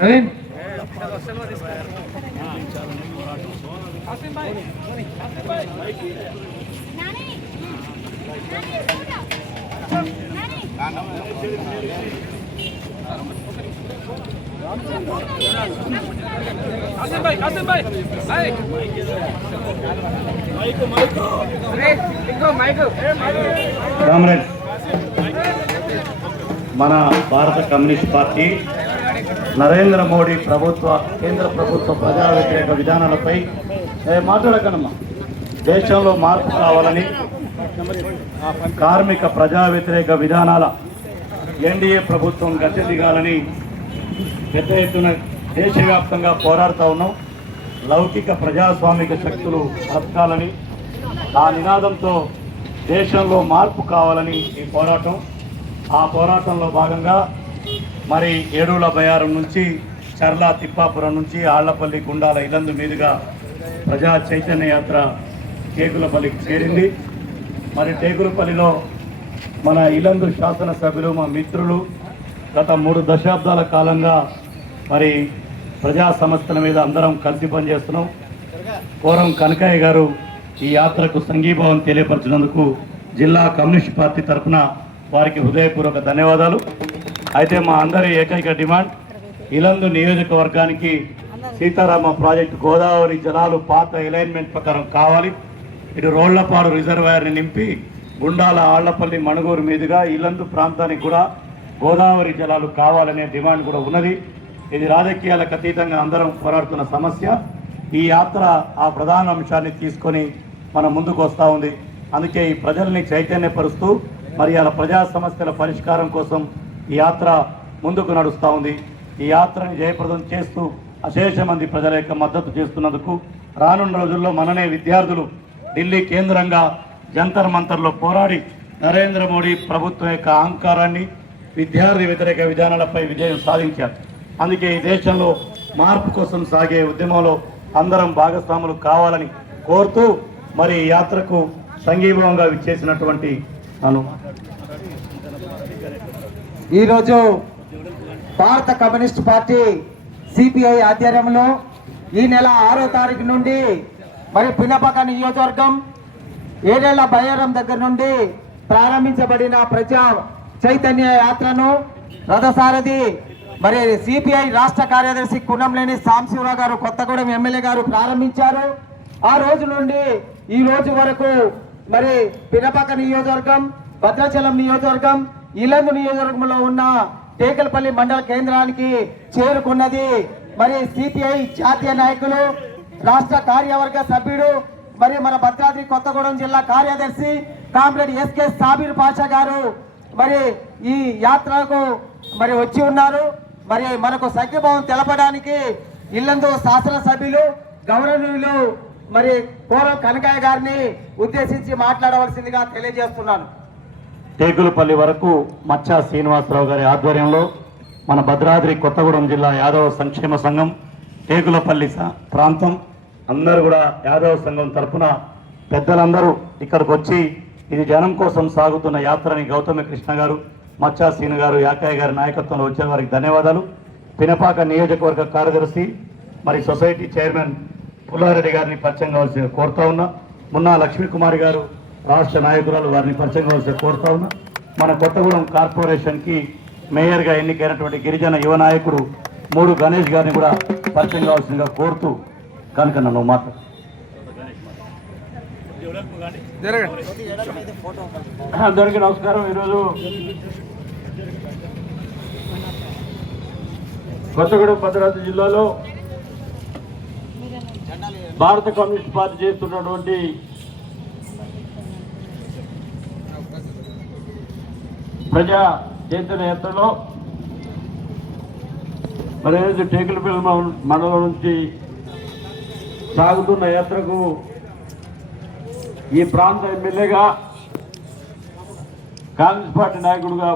Naveen comrades, మన భారత communist party Narendra Modi కేంద్ర ప్రభుత్వ ప్రజా వ్యతిరేక విధానాలపై మాట్లాడకనమ్మా దేశంలో మార్పు కావాలని కార్మిక ప్రజా వ్యతిరేక విధానాల ఎన్డీఏ ప్రభుత్వం గద్దె దిగాలని పెద్ద ఎత్తున దేశవ్యాప్తంగా పోరాడుతూ ఉన్నాం. లౌకిక ప్రజాస్వామిక శక్తులు బతకాలని ఆ నినాదంతో దేశంలో మార్పు కావాలని ఈ పోరాటం. ఆ పోరాటంలో భాగంగా మరి ఏడూల బయారం నుంచి చర్ల తిప్పాపురం నుంచి ఆళ్లపల్లి గుండాల ఇలందు మీదుగా ప్రజా చైతన్య యాత్ర టేకులపల్లికి చేరింది. మరి టేకులపల్లిలో మన ఇలందు శాసనసభ్యులు మా మిత్రులు గత 3 దశాబ్దాల కాలంగా మరి ప్రజా సమస్యల మీద అందరం కలిసి పనిచేస్తున్నాం. కోరం కనకయ్య గారు ఈ యాత్రకు సంఘీభావం తెలియపరిచినందుకు జిల్లా కమ్యూనిస్ట్ పార్టీ తరఫున వారికి హృదయపూర్వక ధన్యవాదాలు. అయితే మా అందరి ఏకైక డిమాండ్ ఇలందు నియోజకవర్గానికి సీతారామ ప్రాజెక్టు గోదావరి జలాలు పాత అలైన్మెంట్ ప్రకారం కావాలి. ఇటు రోళ్లపాడు రిజర్వాయర్ని నింపి గుండాల ఆళ్లపల్లి మణుగూరు మీదుగా ఇలందు ప్రాంతానికి కూడా గోదావరి జలాలు కావాలనే డిమాండ్ కూడా ఉన్నది. ఇది రాజకీయాలకు అతీతంగా అందరం పోరాడుతున్న సమస్య. ఈ యాత్ర ఆ ప్రధాన అంశాన్ని తీసుకొని మన ముందుకు వస్తూ ఉంది. అందుకే ఈ ప్రజల్ని చైతన్యపరుస్తూ మరి అలా ప్రజా సమస్యల పరిష్కారం కోసం ఈ యాత్ర ముందుకు నడుస్తూ ఉంది. ఈ యాత్రని జయప్రదం చేస్తూ అశేష మంది ప్రజల యొక్క మద్దతు చేస్తున్నందుకు రానున్న రోజుల్లో మననే విద్యార్థులు ఢిల్లీ కేంద్రంగా జంతర్ మంతర్లో పోరాడి నరేంద్ర మోడీ ప్రభుత్వం యొక్క అహంకారాన్ని విద్యార్థి వ్యతిరేక విధానాలపై విజయం సాధించారు. అందుకే ఈ దేశంలో మార్పు కోసం సాగే ఉద్యమంలో అందరం భాగస్వాములు కావాలని కోరుతూ మరి ఈ యాత్రకు సంఘీభావంగా విచ్చేసినటువంటి ఈరోజు భారత కమ్యూనిస్ట్ పార్టీ సిపిఐ ఆధ్వర్యంలో ఈ నెల 6వ తారీఖు నుండి మరి పినపక నియోజకవర్గం ఏడేళ్ల బయ్యారం దగ్గర నుండి ప్రారంభించబడిన ప్రజా చైతన్య యాత్రను రథసారథి మరి సిపిఐ రాష్ట్ర కార్యదర్శి కున్నంలేని సాంశివరావు గారు కొత్తగూడెం ఎమ్మెల్యే గారు ప్రారంభించారు. ఆ రోజు నుండి ఈ రోజు వరకు మరి పినపక నియోజకవర్గం, భద్రాచలం నియోజకవర్గం, ఇలందు నియోజకవర్గంలో ఉన్న టేకలపల్లి మండల కేంద్రానికి చేరుకున్నది. మరి సిపిఐ జాతీయ నాయకులు, రాష్ట్ర కార్యవర్గ సభ్యుడు, మరి మన భద్రాద్రి కొత్తగూడెం జిల్లా కార్యదర్శి కామ్రేడ్ ఎస్కే సాబీర్ పాషా గారు మరి ఈ యాత్రకు మరి వచ్చి ఉన్నారు. మరి మనకు సంఘీభావం తెలపడానికి ఇల్లందు శాసనసభ్యులు గౌరవనీయులు మరి కోరం కనకయ్య గారిని ఉద్దేశించి మాట్లాడవలసిందిగా తెలియజేస్తున్నాను. టేకులపల్లి వరకు మచ్చా శ్రీనివాసరావు గారి ఆధ్వర్యంలో మన భద్రాద్రి కొత్తగూడెం జిల్లా యాదవ సంక్షేమ సంఘం టేకులపల్లి ప్రాంతం అందరూ కూడా యాదవ సంఘం తరఫున పెద్దలందరూ ఇక్కడికి వచ్చి ఇది జనం కోసం సాగుతున్న యాత్రని గౌతమి కృష్ణ గారు, మచ్చా శ్రీను గారు, యాకయ్య గారి నాయకత్వంలో వచ్చే వారికి ధన్యవాదాలు. పినపాక నియోజకవర్గ కార్యదర్శి మరి సొసైటీ చైర్మన్ పుల్లారెడ్డి గారిని పరిచయం కావాల్సి కోరుతా ఉన్నా. మున్నా లక్ష్మీకుమారి గారు రాష్ట్ర నాయకురాలు, వారిని పరిచయం కావాల్సి కోరుతా ఉన్నా. మన కొత్తగూడెం కార్పొరేషన్కి మేయర్గా ఎన్నికైనటువంటి గిరిజన యువ నాయకుడు మూడు గణేష్ గారిని కూడా పరిచయం కావాల్సిందిగా కోరుతూ కనుక నన్ను మాట్లాడు. అందరికీ నమస్కారం. ఈరోజు కొత్తగూడెం భద్రాద్రి జిల్లాలో భారత కమ్యూనిస్ట్ పార్టీ చేస్తున్నటువంటి ప్రజా చైతన్య యాత్రలో మరి టేకులపల్లి మండలం నుంచి సాగుతున్న యాత్రకు ఈ ప్రాంత ఎమ్మెల్యేగా కాంగ్రెస్ పార్టీ నాయకుడుగా